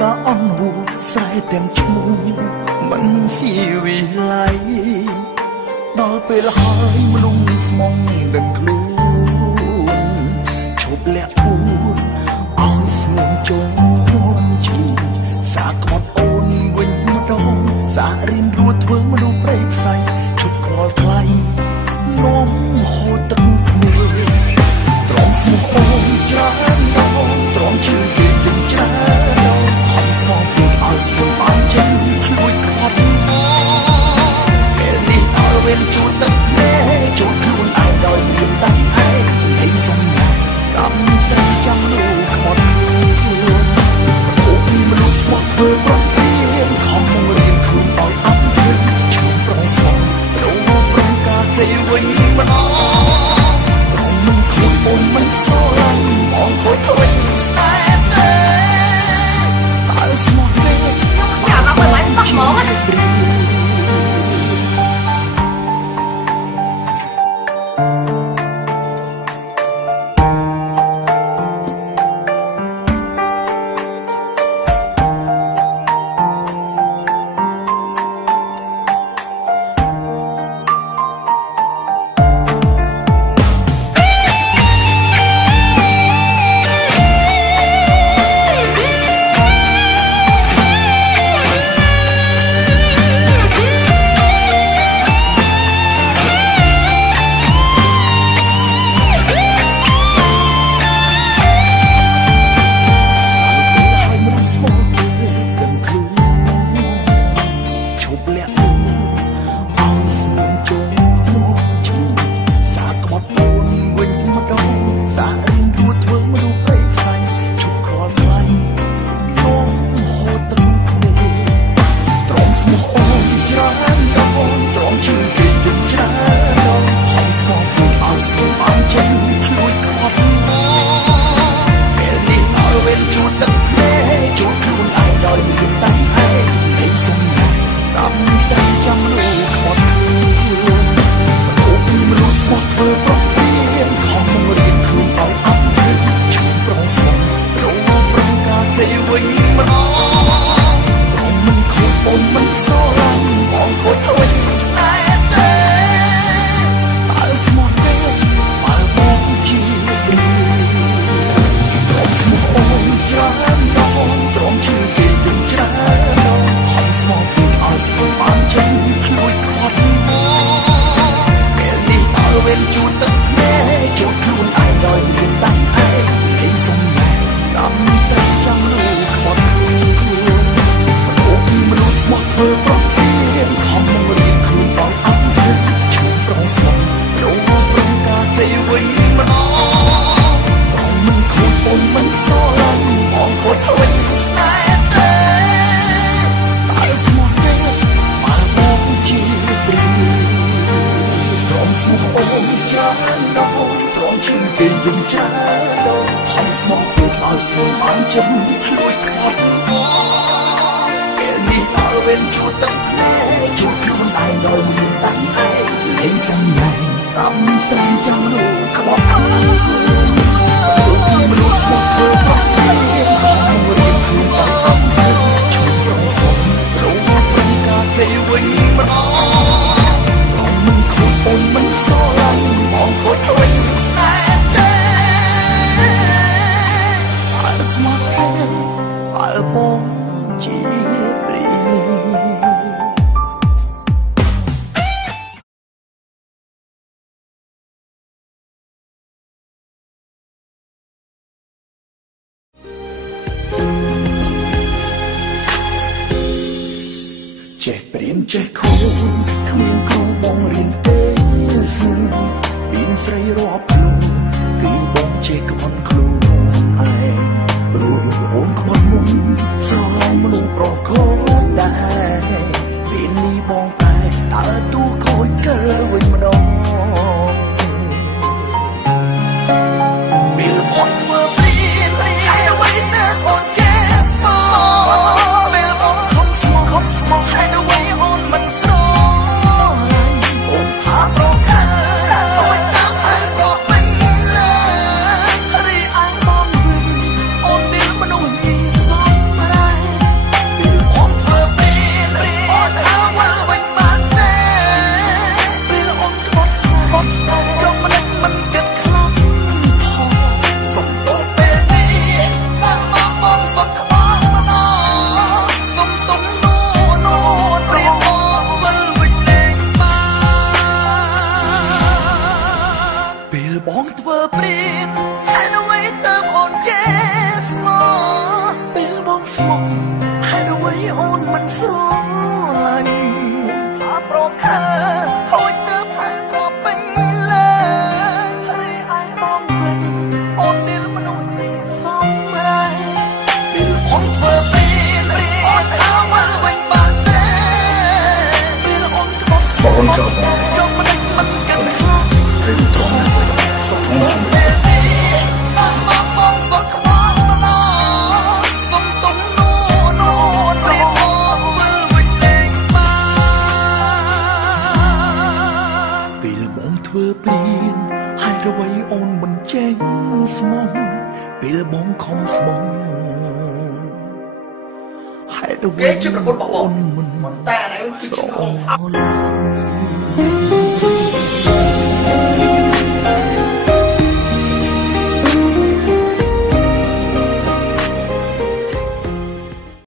សាអន់ហួរស្រែទាំងឈ្មោះមិនស៊ីវិល័យដល់ពេលហើយមនុស្សស្មងដឹងខ្លួនឈប់លាក់ពួនឲ្យស្ងួនជន់ជីសាក្បត់អូនវិញម្ដងសារៀនរួចធ្វើមនុស្សព្រៃផ្សៃឈប់ខ្វល់ថ្លៃនោមហូរទឹកភ្នែកទ្រាំស្មោះអូនច្រើនដងទ្រាំជឿគេយើងច្រើនដងខំស្មោះគេឲ្យស្រួលបានចឹងលួចខាត់ពេលនេះអរវេនជួតទឹកភ្នែកជួតខ្លួនឯងដោយមានដៃឯងហេសន្យាតាមត្រឹមចាំលោកខ្មត់ខ្លួនអូនមនុស្សស្មោះធ្វើប្រទៀនខំមករៀនខ្លួនឲ្យអត់ព្រឹកឈឺប្រងស្មោះរងប្រងការគេវិញម្ដងមិនខូចអូនមិនស្រឡាញ់បងខូចខ្វិចតែតែស្មោះទេខ្ញុំចាំមកមិនសោះហ្មងចេះព្រៀនចេះខូចគ្មានគ្រូបងរៀនទេមានស្រីរាប់ខ្លួនគឺបងចេះក្បត់ខ្លួនឯងព្រោះអូនក្បត់មុនស្រឡាញ់មនុស្សប្រុសខូចដែរពេលនេះបងតែដើរទូខូចកិលវិញម្ដងពេលបងធ្វើព្រៀនហើយអ្វីទៅអូនចេះស្មោះពេលបងខំស្មោះហើយអ្វីអូនមិនស្រឡាញ់អូនថាប្រខែអូនតាមហើយក៏មិន អូនមិនស្រឡាញ់ថាប្រខើខូចទៅហើយក៏ពេញលើរីឯបងវិញអូននេះមនុស្សនេះសំរាយពេលអូនធ្វើពេលអូនថាមកវិញបាត់ទេពេលអូនក្បត់បងចង់មិនមិនកាន់ខ្លាំងពេលត្រង់ណាសុខធំពេលនេះបងសុខក្បត់ម្ដងសុំទុំនួនព្រៀបបងវិលវិញលេងបានពេលបងធ្វើព្រៀនហើយអ្វីអូនមិនចេញស្មងពេលបងខំស្មងហើយអ្វីគេជាប្រពន្ធរបស់បងមិនតែណែគឺស្រឡាញ់